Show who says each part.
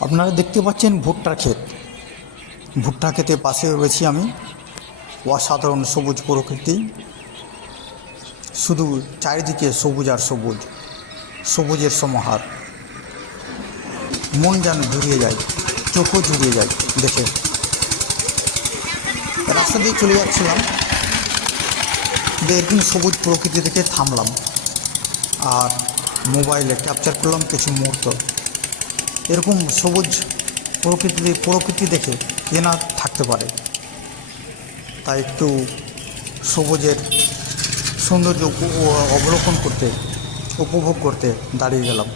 Speaker 1: আপনারা দেখতে পাচ্ছেন ভুট্টার ক্ষেত। ভুট্টা ক্ষেতের পাশে রয়েছি আমি। অসাধারণ সবুজ প্রকৃতি। শুধু চারিদিকে সবুজ আর সবুজ, সবুজের সমাহার। মন যেন জুড়িয়ে যায়, চোখও জুড়িয়ে যায় দেখে। রাস্তা দিয়ে চলে যাচ্ছিলাম। এরকম সবুজ প্রকৃতি দেখে থামলাম। আর মোবাইলে ক্যাপচার করলাম কিছু মুহূর্ত। এরকম সবুজ প্রকৃতি প্রকৃতি দেখে কে না থাকতে পারে। তাই একটু সবুজের সৌন্দর্য অবলোকন করতে, উপভোগ করতে দাঁড়িয়ে গেলাম।